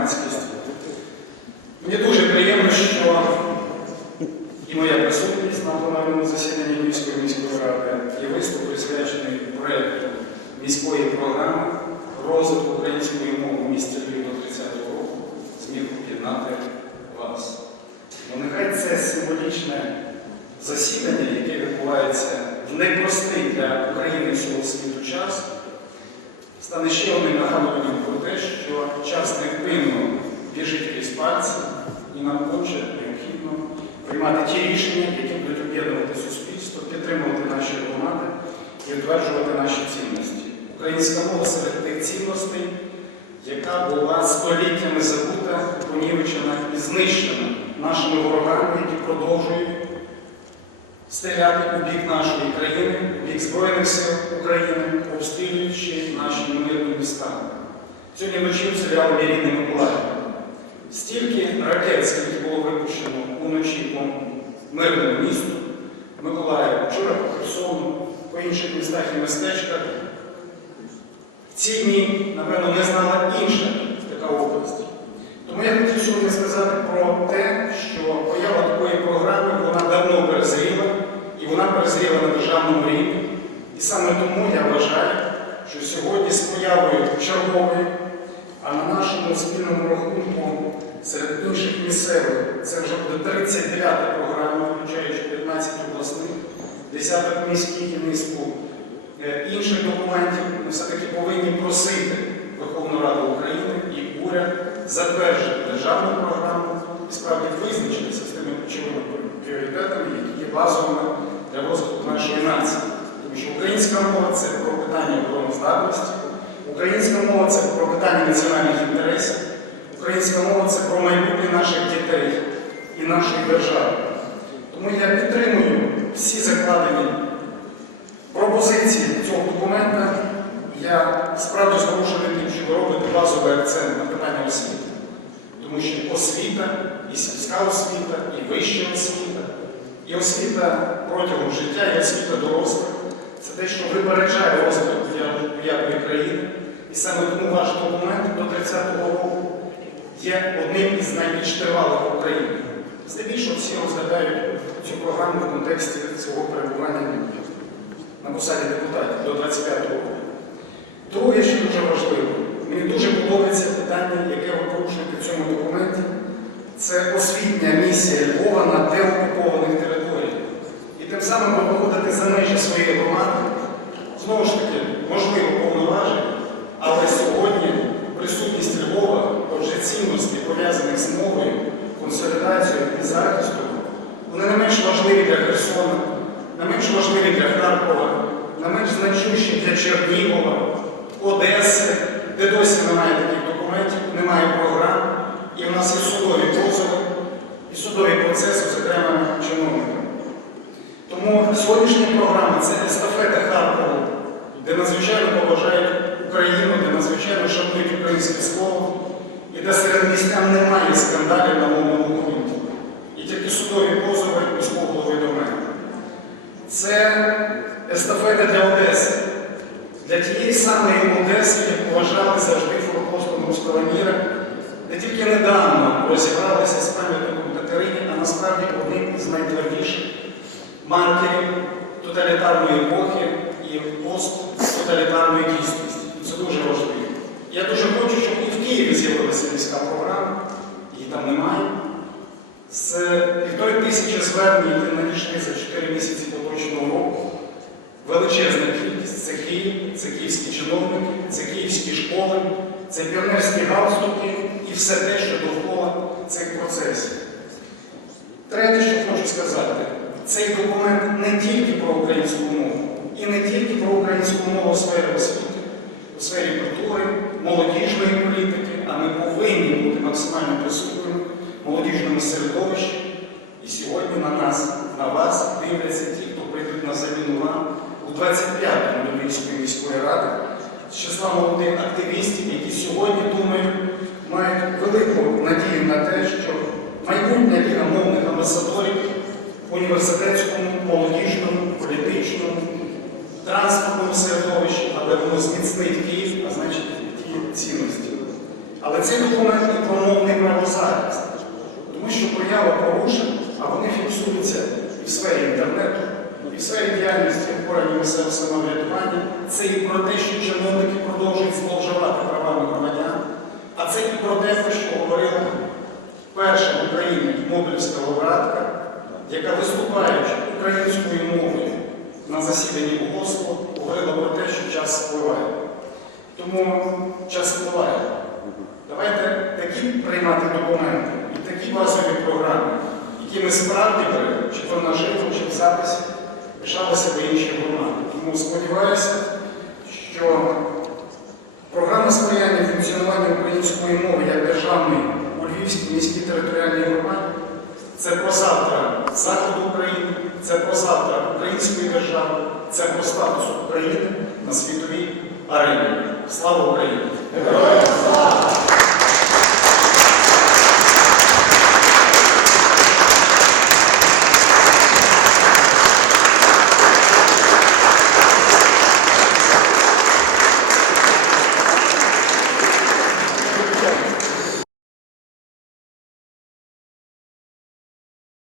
громадськість. Мені дуже приємно, що і моя присутність на пленарному засіданні міської міської ради і виступ присвячений проєкту міської програми розвитку української мови в місті Львів 30-го року зміг об'єднати вас. Ну, Нехай це символічне засідання, яке відбувається в непростий для України всього світу час стане ще одним нагадуванням про те, що час невпинно біжить крізь пальці, і нам конче необхідно приймати ті рішення, які будуть об'єднувати суспільство, підтримувати наші громади і утверджувати наші цінності. Українська мова серед тих цінностей, яка була століттями забута, понівечена і знищена нашими ворогами, які продовжують стріляти у бік нашої країни, у бік Збройних сил України, обстрілюючи наші мирні міста. Сьогодні вночі обстріляли мій рідний Миколаїв. Стільки ракет, скільки було випущено уночі по мирному місту, Миколаїв, вчора по Херсону, по інших містах і містечках. В ці дні, напевно, не знала інша така область. Тому я хотів сьогодні сказати про те, що поява такої програми вона давно перезріла, і вона перезріла на державному рівні. І саме тому я вважаю, що сьогодні з появою чергової, а на нашому спільному рахунку серед інших місцевих, це вже буде 39-та програма, включаючи 15 обласних, десяток міських і низку е, інших документів, ми все-таки повинні просити Верховну Раду України і уряд затвердити державну програму і справді визначитися з тими ключовими пріоритетами, які є базовими для розвитку нашої нації. Тому що українська мова це про питання обороноздатності, українська мова це про питання національних інтересів, українська мова це про майбутнє наших дітей і нашої держави. Тому я підтримую всі закладені пропозиції цього документа. Я справді зворушений що базовий акцент на питання освіти. Тому що освіта, і сільська освіта, і вища освіта, і освіта протягом життя, і освіта дорослих це те, що випереджає розвиток п'ятої країни. І саме тому ваш документ до 30-го року є одним із найбільш тривалих в Україні. Здебільшого всі розглядають цю програму в контексті цього перебування на посаді депутатів до 25-го року. Друге, що дуже важливо, мені дуже подобається питання, яке ви порушуєте в цьому документі, це освітня місія Львова на деокупованих територіях. І тим самим ви виходите за межі своєї громади, знову ж таки, можливо, повноважень, але сьогодні присутність Львова, отже, цінності, пов'язаних з мовою, консолідацією і захистом, вони не менш важливі для Херсона, не менш важливі для Харкова, не менш значущі для Чернігова. Одеси, де досі немає таких документів, немає програм, і в нас є судові позови і судові процеси з окремими чиновниками. Тому сьогоднішня програма це естафета Харкова, де надзвичайно поважають Україну, де надзвичайно шанують українське слово, і де серед містян немає скандалів на мовному ґрунті. І тільки судові позови міського голови до мене. Це естафета для Одеси. Для тієї самої Одеси, як вважали завжди форпостом руського міра, не тільки недавно розібралися з пам'ятником Катерині, а насправді одним із найтвердіших маркерів тоталітарної епохи і посту тоталітарної дійсності. Це дуже важливо. Я дуже хочу, щоб і в Києві з'явилася міська програма, її там немає. З півтори тисячі звернень, які надійшли за 4 місяці поточного року. Величезна кількість це Київ, це київські чиновники, це київські школи, це піонерські галстуки і все те, що довкола цих процесів. Третє, що хочу сказати, цей документ не тільки про українську мову, і не тільки про українську мову у сфері освіти, у сфері культури, молодіжної політики, а ми повинні бути максимально присутніми в молодіжному середовищі. І сьогодні на нас, на вас дивляться ті, хто прийдуть на заміну вам у 25-му до Львівської міської ради з числа молодих активістів, які сьогодні, думаю, мають велику надію на те, що майбутня ліга мовних амбасадорів в університетському, молодіжному, політичному, транспортному середовищі, але воно зміцнить Київ, а значить ті цінності. Але цей документ і про мовний правозахист, тому що поява про порушень, а вони фіксуються і в сфері інтернету, і в сфері діяльності органів місцевого самоврядування. Це і про те, що чиновники продовжують зловживати правами громадян, а це і про те, що говорила перша в Україні Нобелівська лауреатка, яка виступаючи українською мовою на засіданні УГОСПу, говорила про те, що час спливає. Тому час спливає. Давайте такі приймати документи і такі базові програми, які ми справді би, чи то наживо, чи в записі, пишалися інші громади. Тому сподіваюся, що програма сприяння функціонуванню української мови як державної у Львівській міській територіальній громаді це про завтра Заходу України, це про завтра української держави, це про статус України на світовій арені. Слава Україні!